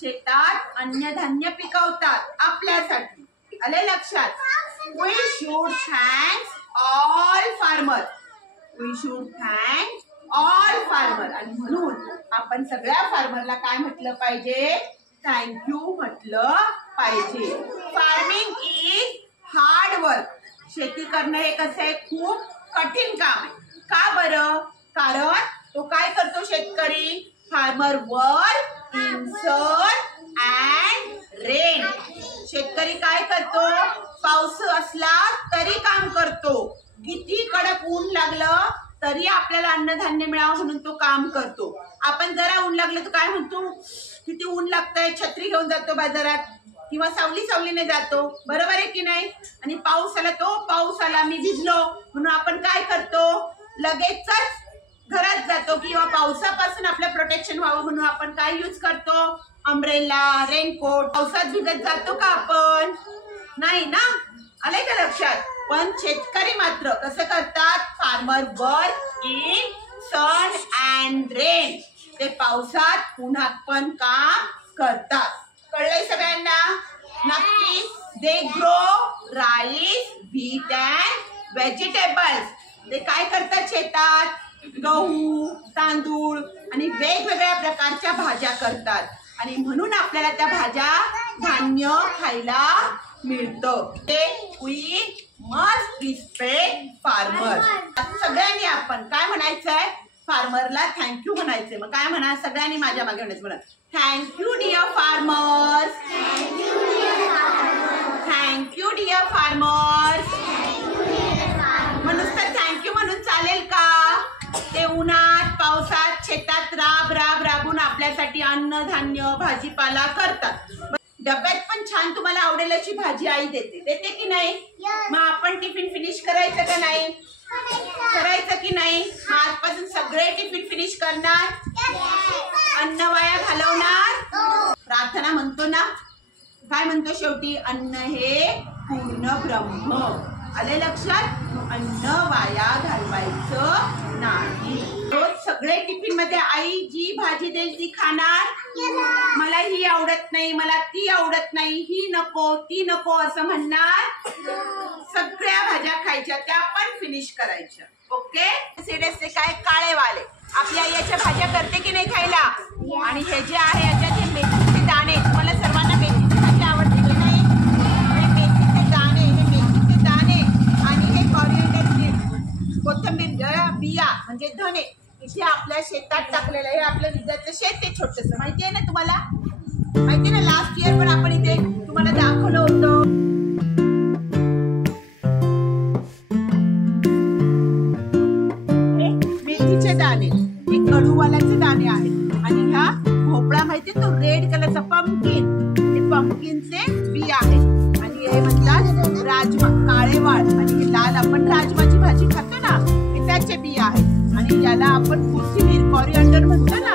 शेतात अन्नधान्य पिकवतात आपल्यासाठी. आले लक्षात? We should thank all farmers. We should thank all farmers. आणि म्हणून आपण सगळ्या फार्मरला काय म्हटलं पाहिजे? थँक्यू म्हटलं पाहिजे. Farming is hard work. शेती करणं हे कसं आहे? खूप कठीण काम आहे. का बरं? कारण तो काय करतो शेतकरी? Farmer work in sun and rain. शेतकरी काय करतो? पाऊस असला तरी काम करतो. किती कडक ऊन लागलं तरी आपल्याला अन्नधान्य मिळावं म्हणून तो काम करतो. आपण जरा ऊन लागलं तर काय म्हणतो? किती ऊन लागतंय, छत्री घेऊन जातो बाजारात किंवा सावलीने जातो. बरोबर आहे की नाही? आणि पाऊस आला मी भिजलो म्हणून आपण काय करतो? लगेचच घरात जातो किंवा पावसापासून आपलं प्रोटेक्शन व्हावं म्हणून आपण काय यूज करतो? Umbrella, raincoat. पावसात भिजत जातो का आपण? नाही ना. आलंय का लक्षात? पण शेतकरी मात्र कसं करतात? Farmer work in sun and rain. ते पावसात उन्हात पण काम करतात. कळलंय सगळ्यांना? नक्की. They grow rice, wheat and vegetables. ते काय करतात शेतात? गहू, तांदूळ आणि वेगवेगळ्या प्रकारच्या भाज्या करतात. आणि म्हणून आपल्याला त्या भाज्या धान्य खायला मिळतं. ते वी मस्ट रिस्पेक्ट फार्मर. सगळ्यांनी आपण काय म्हणायचंय? फार्मरला थँक्यू म्हणायचंय. मग काय म्हणा? सगळ्यांनी माझ्या मागे म्हणायचं. म्हणा thank you dear farmers. Thank you dear farmers. मग नुसतं थँक्यू म्हणून चालेल का? ते उन्हात पावसात शेतात राबून आपल्यासाठी अन्नधान्य भाजीपाला करतात. डब्यात पण छान तुम्हाला आवडेल अशी भाजी आई देते की नाही? मग आपण टिफिन फिनिश करायचं का नाही? करायचं की नाही? मग आजपासून सगळे टिफिन फिनिश करणार? अन्न वाया घालवणार? प्रार्थना म्हणतो ना, काय म्हणतो शेवटी? अन्न हे पूर्ण ब्रह्म. आले लक्षात? अन्न वाया घालवायचं नाही. रोज सगळे टिफिन मध्ये आई जी भाजी देईल ती खाणार. मला ही आवडत नाही, मला ती आवडत नाही, ही नको ती नको असं म्हणणार. सगळ्या भाज्या खायच्या, त्या पण फिनिश करायच्या. ओके. सिरियसली काय काळेवाले आपल्या याच्या भाज्या करते की नाही खायला? आणि हे जे आहे याच्यात हे मेथीचे दाणे, तुम्हाला सर्वांना मेथीची भाजी आवडते की नाही? हे मेथीचे दाणे, आणि हे कॉरिएंडर सीड्स, कोथिंबीर बिया म्हणजे धने, इथे आपल्या शेतात टाकलेलं. हे आपल्या विद्यार्थ्याचं शेत आहे छोटंसं. माहिती आहे ना तुम्हाला? माहिती ना? लास्ट इयर पण आपण इथे तुम्हाला दाखवलं होतं. मेथीचे दाणे हे कडूवालाचे दाणे आहेत. आणि ह्या भोपळा माहिती तो रेड कलरचा पंपकिन, हे पंपकिनचे बी आहेत. आणि हे म्हणतात राजमा, काळेवाळ. आणि हे लाल आपण राजमाची भाजी खातो ना, हे त्याचे बी आहेत. आणि याला आपण कोथिंबीर, कॉरिएंडर म्हणतो ना,